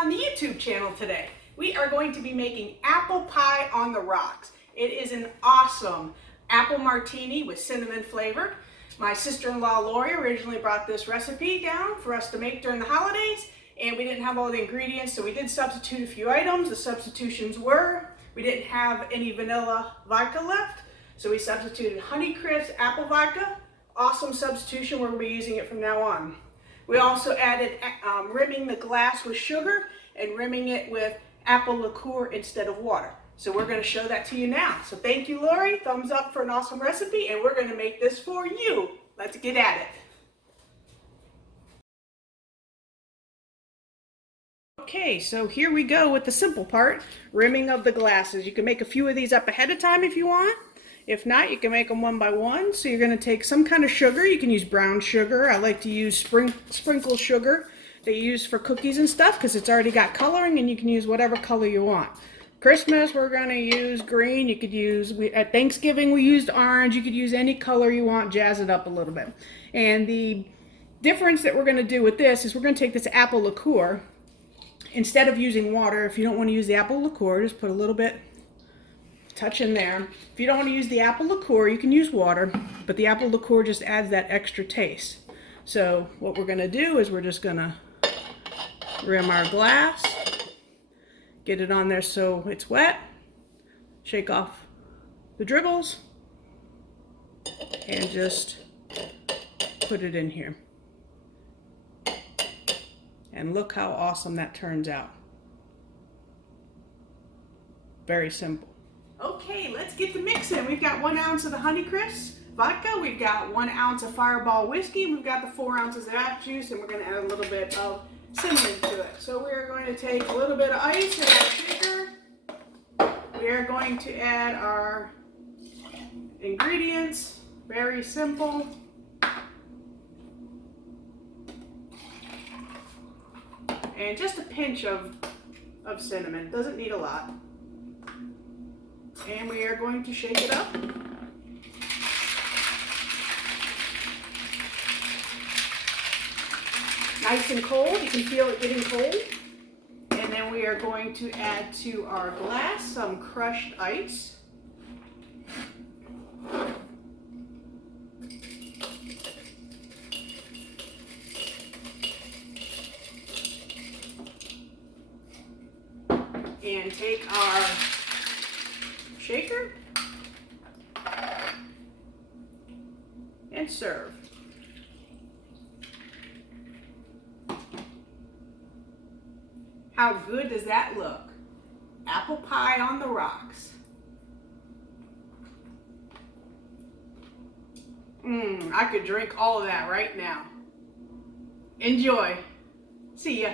on the YouTube channel today. We are going to be making apple pie on the rocks. It is an awesome apple martini with cinnamon flavor. My sister-in-law Lori originally brought this recipe down for us to make during the holidays, and we didn't have all the ingredients, so we did substitute a few items. The substitutions were, we didn't have any vanilla vodka left, so we substituted Honeycrisp apple vodka. Awesome substitution, we're going to be using it from now on. We also added rimming the glass with sugar and rimming it with apple liqueur instead of water. So we're going to show that to you now. So thank you, Lori. Thumbs up for an awesome recipe, and we're going to make this for you. Let's get at it. Okay, so here we go with the simple part, rimming of the glasses. You can make a few of these up ahead of time if you want. If not, you can make them one by one. So you're going to take some kind of sugar. You can use brown sugar. I like to use sprinkle sugar they use for cookies and stuff because it's already got coloring, and you can use whatever color you want. Christmas, we're going to use green. You could use, at Thanksgiving, we used orange. You could use any color you want, jazz it up a little bit. And the difference that we're going to do with this is we're going to take this apple liqueur. Instead of using water, if you don't want to use the apple liqueur, just put a little bit touch in there. If you don't want to use the apple liqueur, you can use water, but the apple liqueur just adds that extra taste. So what we're going to do is we're just going to rim our glass, get it on there so it's wet, shake off the dribbles, and just put it in here. And look how awesome that turns out. Very simple. Okay, let's get the mix in. We've got 1 ounce of the Honeycrisp vodka, we've got 1 ounce of Fireball whiskey, we've got the 4 ounces of apple juice, and we're going to add a little bit of cinnamon to it. So we're going to take a little bit of ice in our shaker. We are going to add our ingredients. Very simple. And just a pinch of cinnamon. Doesn't need a lot. And we are going to shake it up. Nice and cold. You can feel it getting cold. And then we are going to add to our glass some crushed ice. And take our shaker and serve. How good does that look? Apple pie on the rocks. I could drink all of that right now. Enjoy. See ya.